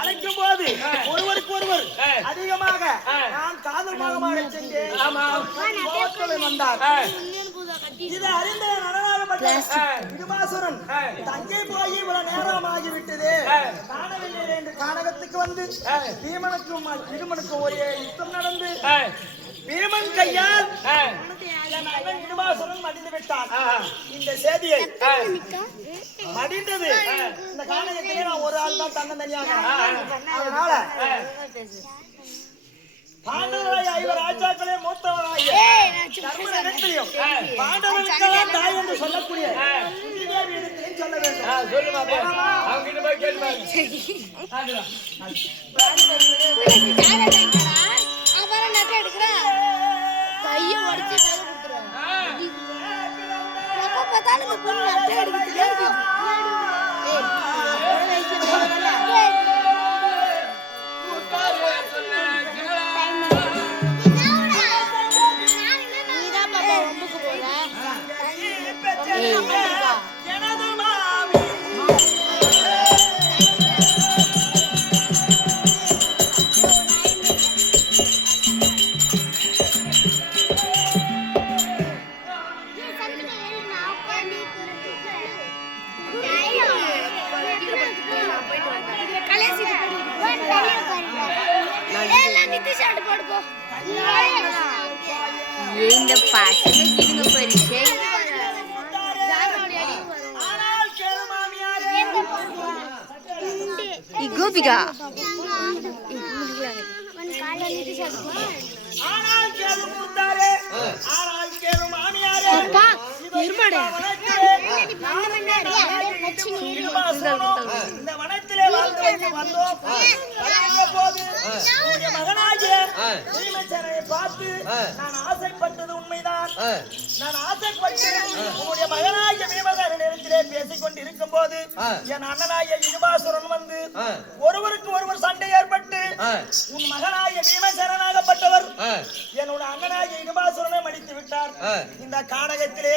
அழைக்கும் போது ஒருவருக்கு ஒருவர் அதிகமாக நான் காதல் மகமாக சென்றேன். வந்தார். இதை அறிந்த நடனாகப்பட்ட விடுபாசுரன் தங்கை போய் இவ்வளவு நேரமாகிவிட்டது காணவில்லை என்று கானகத்துக்கு வந்து பீமனுக்கும் விடுமனுக்கும் ஒரே யுத்தம் நடந்து பீமன் கையால் விடுபாசுரன் மடிந்து விட்டான். இந்த செய்தியை மடிந்தது இந்த கானகத்திலே நான் ஒரு ஆள் தான் தன்னந்தனியாக. அதனால பாண்டவராய ஐவர் ராஜாக்களே மூத்தவராய தர்மனிடத்திலும் பாண்டவர்களுக்கெல்லாம் தாய் என்று சொல்லக்கூடிய சுஜிதேவி இடத்திலும் சொல்ல வேண்டும். இந்த பசங்க கிடுங்க பரிசை கோபிகா இந்த வனத்திலே வாழ்ந்து வந்தோம். மகனாகிய பீமசேனனை பார்த்து நான் ஆசைப்பட்டது உண்மைதான். நான் ஆசைப்பட்டு உன்னுடைய மகனாகிய பீமசேனனிடத்திலே பேசிக் கொண்டு இருக்கும் போது என் அண்ணனாகிய விடுபாசுரன் வந்து ஒருவருக்கு ஒருவர் சண்டை ஏற்பட்டு உன் மகனாகிய பீமசேனனாகப்பட்டவர் என்னோட அண்ணனாகிய விடுபாசுரனை மடித்து விட்டார். இந்த கானகத்திலே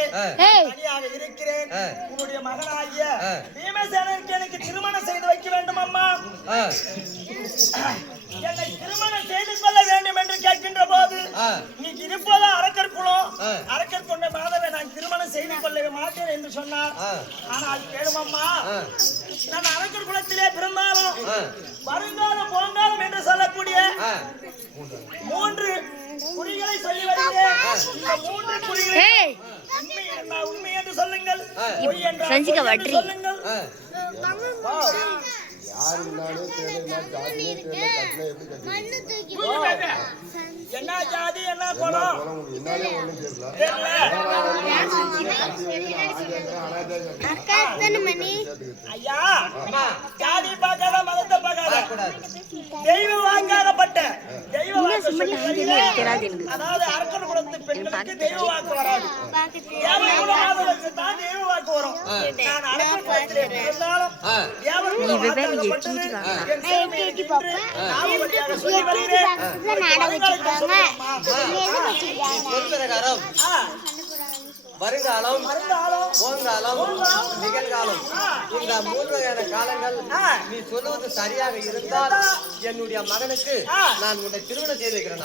தனியாக இருக்கிறேன். உன்னுடைய மகனாகிய பீமசேனனுக்கு எனக்கு திருமணம் செய்து வைக்க வேண்டும் அம்மா. என்னை திருமணம் செய்து கொள்ள வேண்டும் என்று கேட்கின்ற போது நீ இருப்பதா அரக்கர் குலம், அரக்கர் கொண்ட மாதவை நான் திருமணம் செய்து கொள்ள மாட்டேன் என்று சொன்னார். ஆனால் கேளுமம்மா, நான் அரக்கர் குலத்திலே பிறந்தாலும் வருங்காலம் போங்காலம் என்று சொல்லக்கூடிய 3 குறிகளை சொல்லி வருகிறேன். இந்த 3 குறிகளை உண்மை என்று சொல்லுங்கள், பொய் என்று சொல்லுங்கள். என்ன ஜாதி என்ன குலம் ஐயா, ஜாதி பார்க்காத மதத்தை பார்க்காத தெய்வ வாக்காகப்பட்ட தெய்வ அதாவது அரக்கன் குலத்து பெண்களுக்கு தெய்வ வாக்கு வராது. தான் தெய்வ வாக்கு வரும். நான் அரக்கன் குலத்திலே இருந்தாலும் வருங்காலம், போங்காலம், நிகழ்காலம், இந்த 3 வகையான காலங்கள் நீ சொல்லுவது சரியாக இருந்தால் என்னுடைய மகனுக்கு நான் உன்னை திருமணம் செய்து வைக்கிறேன்.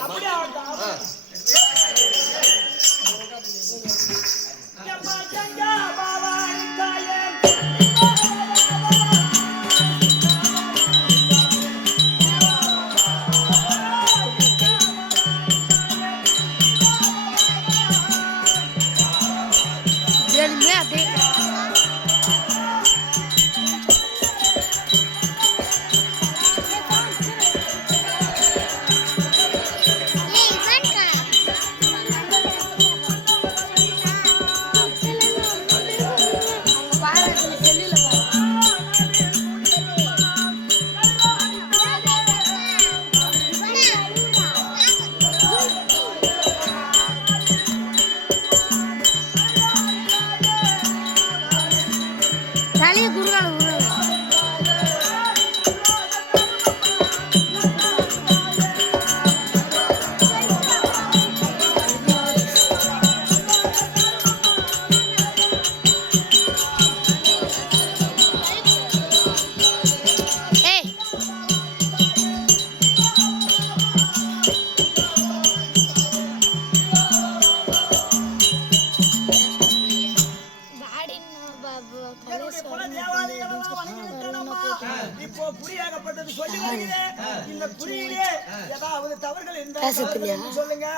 இப்போ குறியாகப்பட்டது சொல்லி வருகிறேன். இந்த குறியிலே ஏதாவது தவறுகள் இருந்தால் தவறுகள் என்று சொல்லுங்க.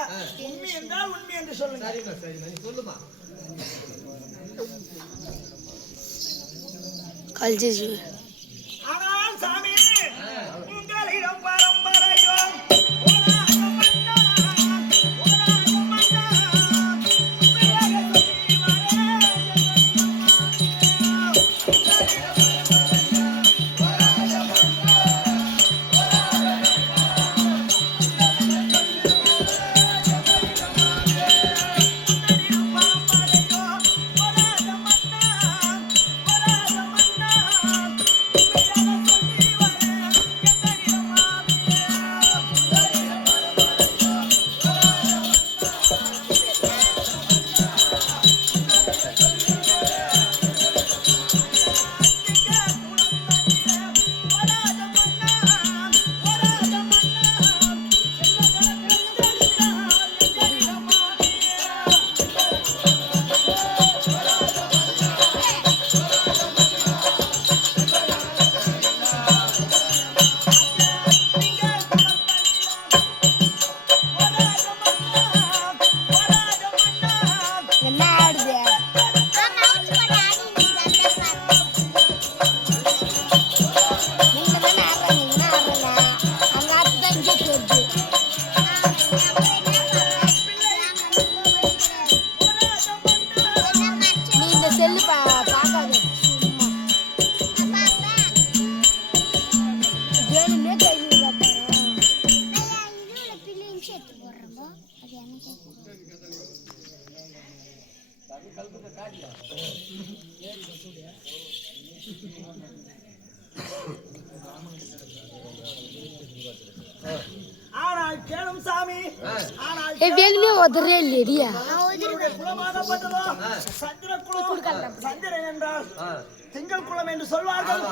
உண்மை என்றால் உண்மை என்று சொல்லுங்க. சரிம்மா சரிம்மா நீ சொல்லுமா. ஆனால் சாமி உங்களிடம் பரம்பரையோ ஆனால் கேளும் சாமி. ஆனால் குலமாகப்பட்டதோ சந்திர குலம். சந்திரன் என்றால் திங்கள் குலம் என்று சொல்வார்கள்.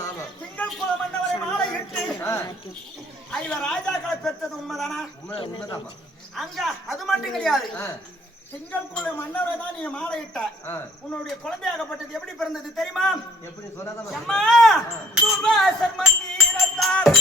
திங்கள் குலம் என்றவரை மாலையிட்டு ஐவர் ராஜாக்களை பெற்றது உண்மைதானா? அங்க அது மட்டும் கிடையாது. திங்கள் குல மன்னரை தான் நீ மாலையிட்ட. உன்னுடைய குழந்தையாகப்பட்டது எப்படி பிறந்தது தெரியுமா? எப்படி சொல்லாத அம்மா துர்வாசன் மந்திரத்தார்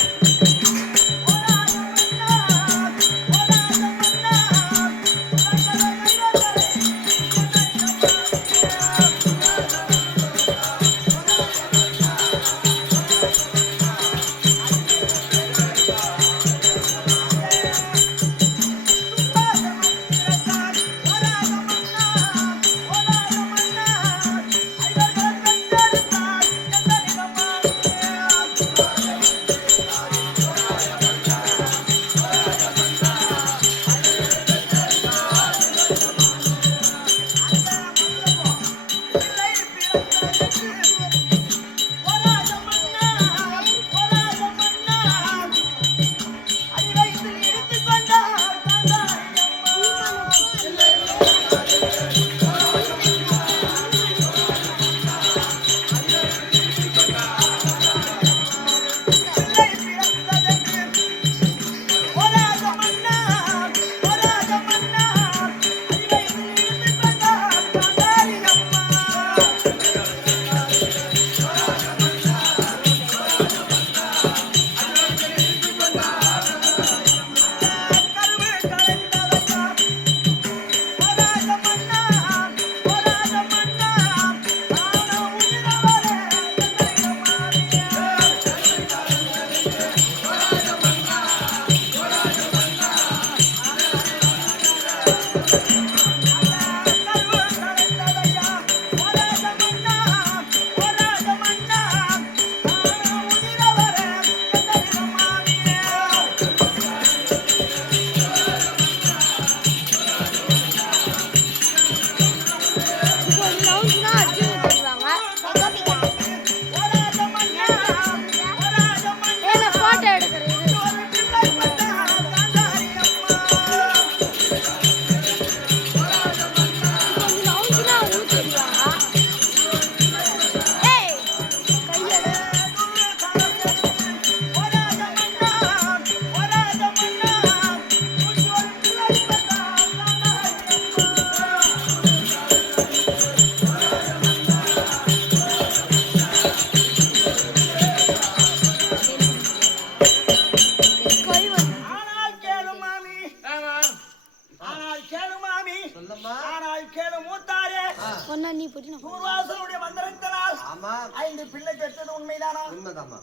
தூர்வாசனுடைய மந்திரத்தினால் ஆமா 5 பிள்ளை பெற்றது உண்மைதானா? உண்மைதாம்மா.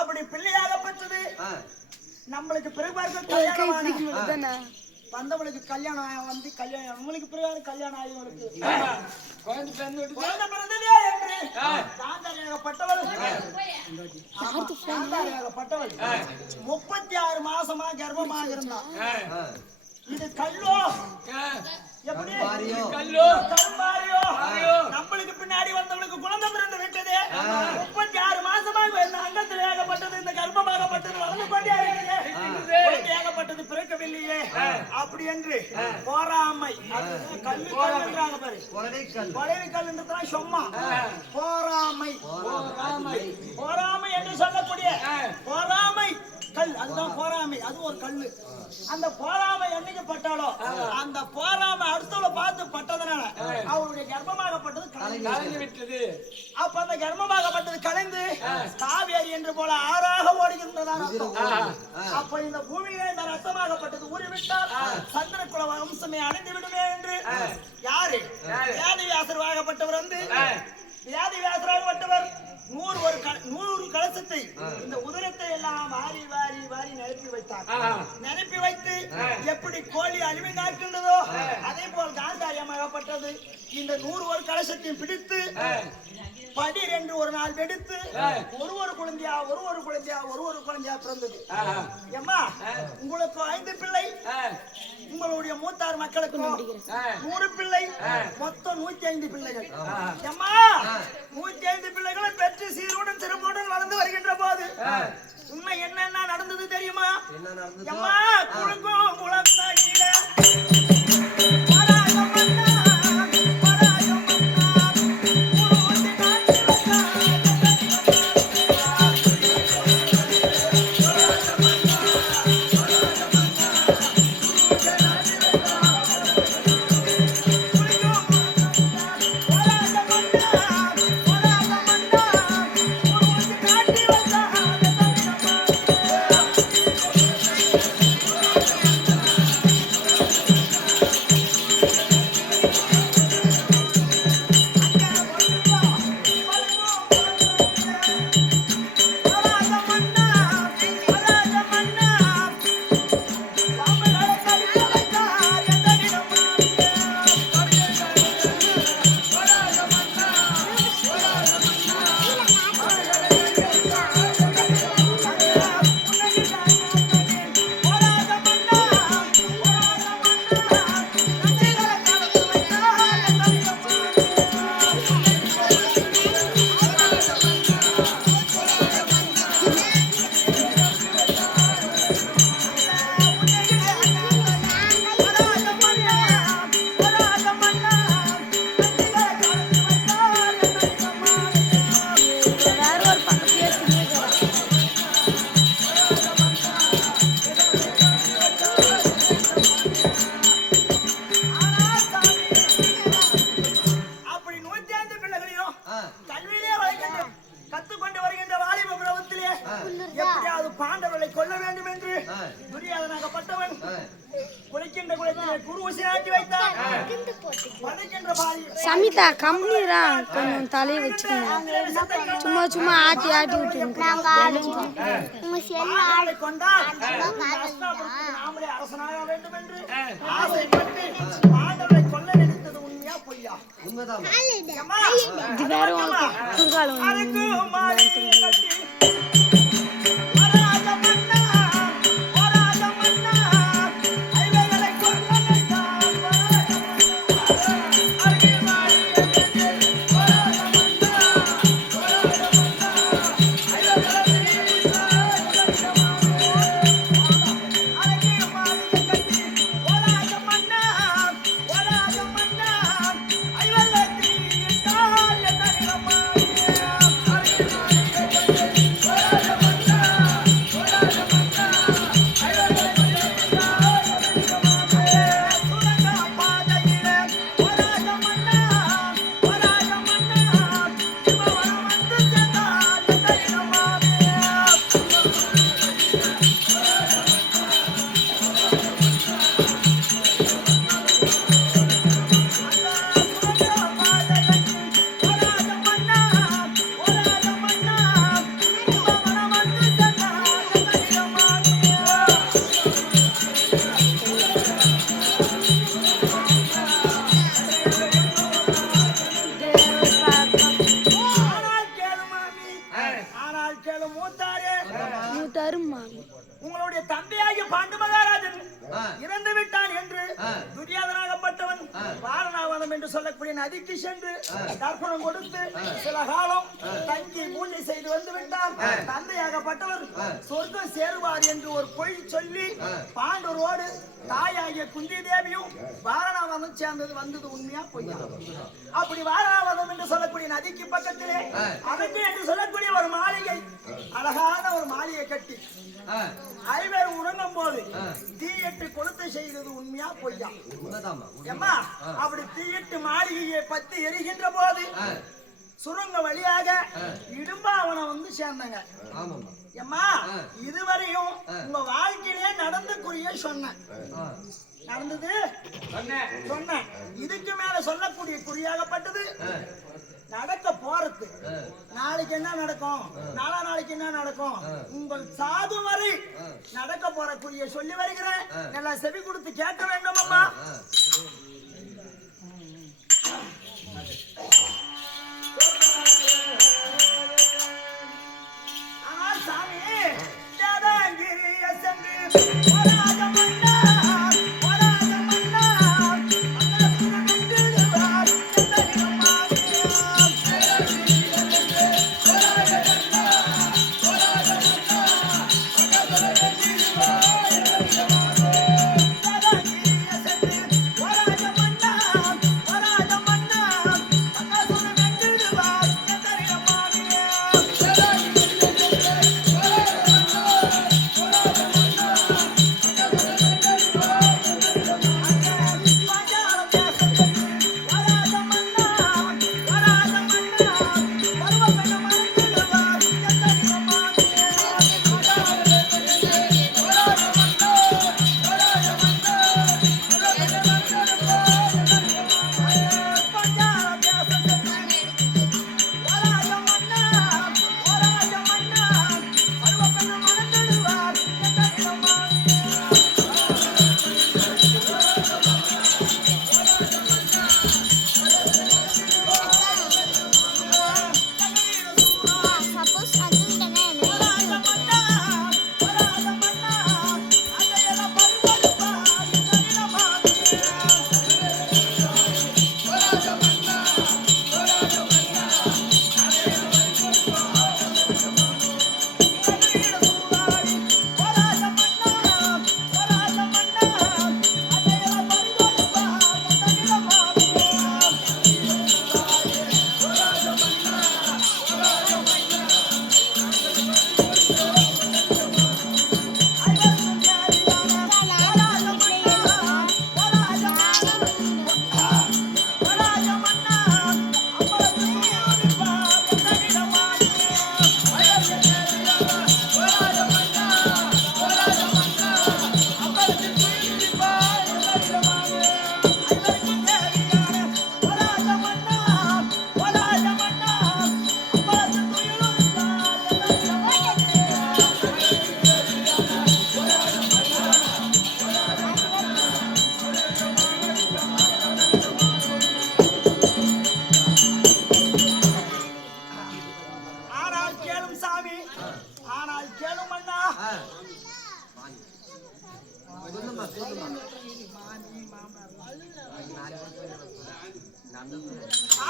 அப்படி பிள்ளையாக பெற்றது நம்மளுக்கு பிறகு கல்யாணம் வந்தவளுக்கு கல்யாணம் வந்து கல்யாணம் நம்மளுக்கு பிறகு கல்யாணம் ஆகியவளுக்கு குழந்தை பிறந்ததே என்று காந்தாரியாகப்பட்டவள் 36 மாசமா கர்ப்பமாக இருந்தான். இது கல்லோ எப்படி கருமாரியோ நம்மளுக்கு பின்னாடி வந்தவளுக்கு குழந்தை பிறந்து விட்டது. 36 மாசமாக இந்த அங்கத்தில் ஏகப்பட்டது, இந்த கர்ப்பமாகப்பட்டது வளர்ந்து கொண்டே இருக்கிறது. ஏகப்பட்டது பிறக்கவில்லையே அப்படி என்று போராமை கல்லு கல்லுன்றாங்க பாரு, கொலைவி கல்லுன்றதுதான் சும்மா போராமை போராமை என்று சொல்லக்கூடிய போராமை கல், அதுதான் போராமை. அது ஒரு கல்லு. அந்த போராமை என்னைக்கு பட்டாலோ அந்த போராமை அடுத்தவளை பார்த்து பட்டதுனால அவருடைய கர்ப்பமாகப்பட்டது கலைந்து விட்டது. அப்ப அந்த கர்ப்பமாகப்பட்டது கலைந்து காவேரி என்று போல ஆறாக ஓடுகின்றதான் அர்த்தம். அப்ப இந்த பூமியிலே இந்த ரத்தமாகப்பட்டது ஊறிவிட்டால் சந்திரகுல வம்சமே அணைந்து விடுமே என்று யாரு வேதிவியாசராகப்பட்டவர் வந்து வேதிவியாசராகப்பட்டவர் 100 கலசத்தை இந்த உதரத்தை எல்லாம் வாரி வாரி வாரி நிரப்பி வைத்தார். நிரப்பி வைத்து எப்படி கோழி அழிவு காக்கின்றதோ அதே போல் காந்தாரியமாகப்பட்டது இந்த 100 கலசத்தையும் பிடித்து படி 2 ஒரு நாள் வெடித்து ஒரு குழந்தையா பிறந்தது. ஏம்மா உங்களுக்கு 5 பிள்ளை, உங்களுடைய மூத்தார் மக்களுக்கு 100 பிள்ளை, மொத்தம் 105 பிள்ளைகள். ஏம்மா 105 பிள்ளைகளும் பெற்று சீருடன் சிறப்புடன் வளர்ந்து வருகின்ற போது உண்மை என்னென்ன நடந்தது தெரியுமா? ஏம்மா குழுங்கும் குழந்தையில பாண்டவர்களை கொல்ல வேண்டும் என்று துரியோதனாகப்பட்டவன் குளிக்கின்ற குளத்திலே குரு ஊசி ஆட்டி வைத்தான். சமிதா கம்மிரா கொஞ்சம் தலையை வச்சுக்கோங்க. சும்மா சும்மா ஆட்டி ஆட்டி விட்டுருங்க. நாமளே அரசனாக வேண்டும் என்று ஆசைப்பட்டு பாண்டவர்களை கொல்ல நினைத்தது உண்மையா பொய்யா? உண்மைதான். இது வேற குறுகாலம் ஆமா. உங்களுடைய தந்தையாகிய பாண்டு மகாராஜன் இறந்து விட்டான் என்று துரியாதனாகப்பட்டவன் வாரணாவனம் என்று சொல்லக்கூடிய நதிக்கு சென்று தர்ப்பணம் கொடுத்து சில காலம் தங்கி பூஜை செய்து வந்து விட்டார். தந்தையாகப்பட்டவர் சொர்க்கம் சேருவார் என்று ஒரு பொய் சொல்லி பாண்டவரோடு தாயாகிய குந்தி தேவியும் வாரணாவனம் சேர்ந்தது வந்தது உண்மையா பொய்யா? அப்படி வாரணாவனம் என்று சொல்லக்கூடிய நதிக்கு பக்கத்திலே அகட்டி என்று சொல்லக்கூடிய ஒரு மாளிகை, அழகான ஒரு மாளிகை கட்டி ஐவர் உறங்கும் போது தீயிட்டு கொளுத்து செய்தது உண்மையா பொய்யா? ஏம்மா, அப்படி தீயிட்டு மாளிகையை பத்தி எரிகின்ற போது சுரங்க வழியாக இடும்பாவனம் வந்து சேர்ந்தாங்க. ஏம்மா, இதுவரையும் உங்க வாழ்க்கையிலே நடந்தக்குரிய சொன்னேன், நடந்தது சொன்னேன். இதுக்கு மேல சொல்லக்கூடிய குறியாகப்பட்டது நடக்க போறது. நாளைக்கு என்ன நடக்கும், நாளா நாளைக்கு என்ன நடக்கும், உங்கள் சாது வரை நடக்க போறக்கூடிய சொல்லி வருகிறேன். நல்லா செவி கொடுத்து கேட்க வேண்டும் அம்மா. ஆனால் சாமி ஜாதகிரிய சென்று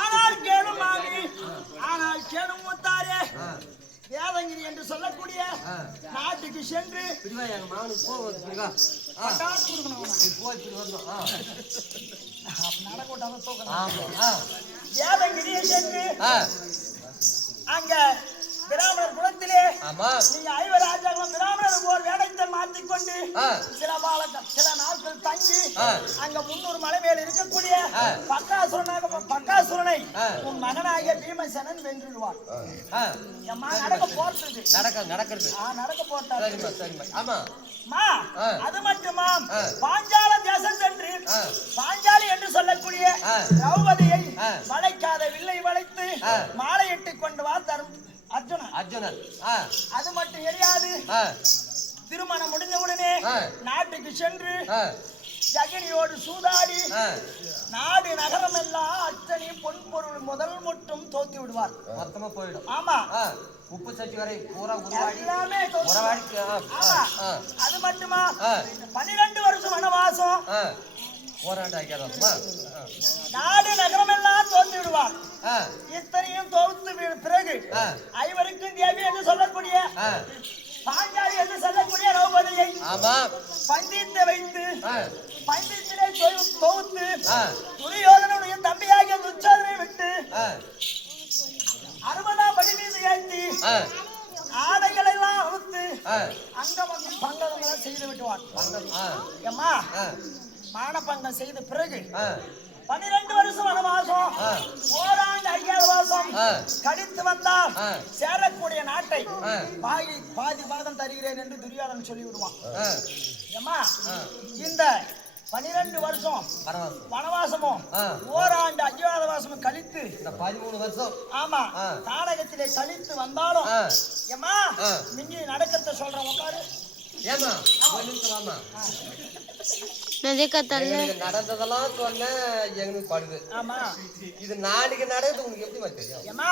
ஆனால் கேளும் மாமி, ஆனால் கேளும் முத்தாரே, வேதங்கிரி என்று சொல்லக்கூடிய நாட்டுக்கு சென்று வேதங்கிரியை சென்று அங்க பிராமணர் குலத்திலே நீங்க ஐவராஜாக்களும் பிராமணர் போர் வேடத்தை மாற்றிக்கொண்டு சில நாட்கள் தங்கி அங்க 300 மலை மேல் இருக்கக்கூடிய பக்காசுரனை உன் மகனாகிய பீமசேனன் வென்றுடுவார். நடக்க போறது நடக்க போட்டார். அது மட்டுமா பாஞ்சால தேசம் சென்று பாஞ்சாலி என்று சொல்லக்கூடிய திரௌபதியை வளைக்காத வில்லை வளைத்து மாலையிட்டு கொண்டு வா தரும் அர்ஜுனன். அது மட்டும் எரியாது. திருமணம் முடிஞ்ச உடனே நாட்டுக்கு சென்று ஜகினியோடு சூதாடி நாடு நகரம் எல்லாம் அத்தனை பொன் பொருள் முதல் மட்டும் தோத்தி விடுவார். மொத்தமா போயிடும். ஆமா, உப்பு சட்டி வரை பூரா உருவாடி எல்லாமே தோத்து. உருவாடி. அது மட்டுமா 12 வருஷம் வனவாசம் போராண்ட ஆக்கியாதம்மா. நாடு நகரம் எல்லாம் தோத்து விடுவார். இத்தனையும் தோத்து பிறகு ஐவருக்கும் தேவி என்று சொல்லக்கூடிய பாஞ்சாலி என்று சொல்லக்கூடிய திரௌபதியை பந்தித்து வைத்து பந்தித்திலே தொகுத்து துரியோதனுடைய தம்பியாகிய துச்சாதனை விட்டு 60ஆம் படி மீது ஏற்றி ஆடைகளை எல்லாம் அவுத்து அங்கமங்கும் பங்கங்களை செய்து விட்டுவான். ஏம்மா மானபங்கம் செய்த பிறகு 12 வருஷம் வனவாசம் ஓராண்டு அஞ்ஞாதவாசம் கழித்து வந்தால் சேரக்கூடிய நாட்டை பாதி பாதம் தருகிறேன் என்று துரியோதனன் சொல்லி விடுவான். ஏம்மா இந்த 12 வருஷம் வனவாசமும் ஓராண்டு அஞ்ஞாதவாசமும் கழித்து 13 வருஷம் ஆமா நாடகத்திலே கழித்து வந்தாலும் ஏம்மா நீங்க நடக்கிறத சொல்றேன் உட்காரு. ஏமா வாமா நடந்ததெல்லாம் சொன்ன எங்களுக்கு படுது. ஆமா இது நாளைக்கு நடக்குது உங்களுக்கு எப்படி தெரியும்? ஏமா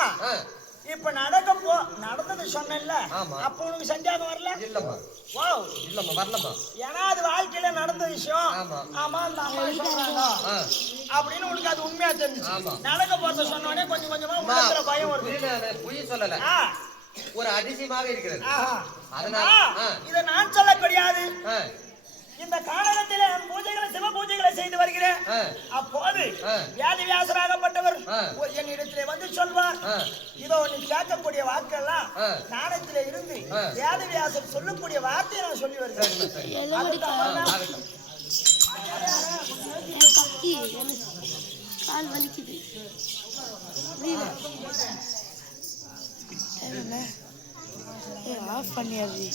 இப்ப நடந்தது சொன்னேன்ல, அப்ப உனக்கு சந்தேகம் வரல? இல்லம்மா. ஓ இல்லம்மா வரலம்மா. ஏன்னா அது வாழ்க்கையில நடந்த விஷயம். ஆமா அந்த அம்மா சொல்றாங்க அப்படின்னு உனக்கு அது உண்மையா தெரிஞ்சுச்சு. நடக்க போறத சொன்னோடனே கொஞ்சம் கொஞ்சமா பயம் வருது. பொய் சொல்லல, ஒரு அதிசயமாக இருக்கிறது. அதனால இதை நான் சொல்ல கிடையாது. இந்த காலகத்திலே நான் பூஜைகளை சிவ பூஜைகளை செய்து வருகிறேன். அப்போது வியாதி வியாசராகப்பட்டவர் என்னிடத்திலே வந்து சொல்வார், இதோ நீ கேட்கக்கூடிய வாக்கெல்லாம் நாணயத்திலே இருந்து வியாதி வியாசர் சொல்லக்கூடிய வார்த்தையை நான் சொல்லி வருகிறேன். கால் வலிக்குது. ஆஃப் பண்ணியாச்சு.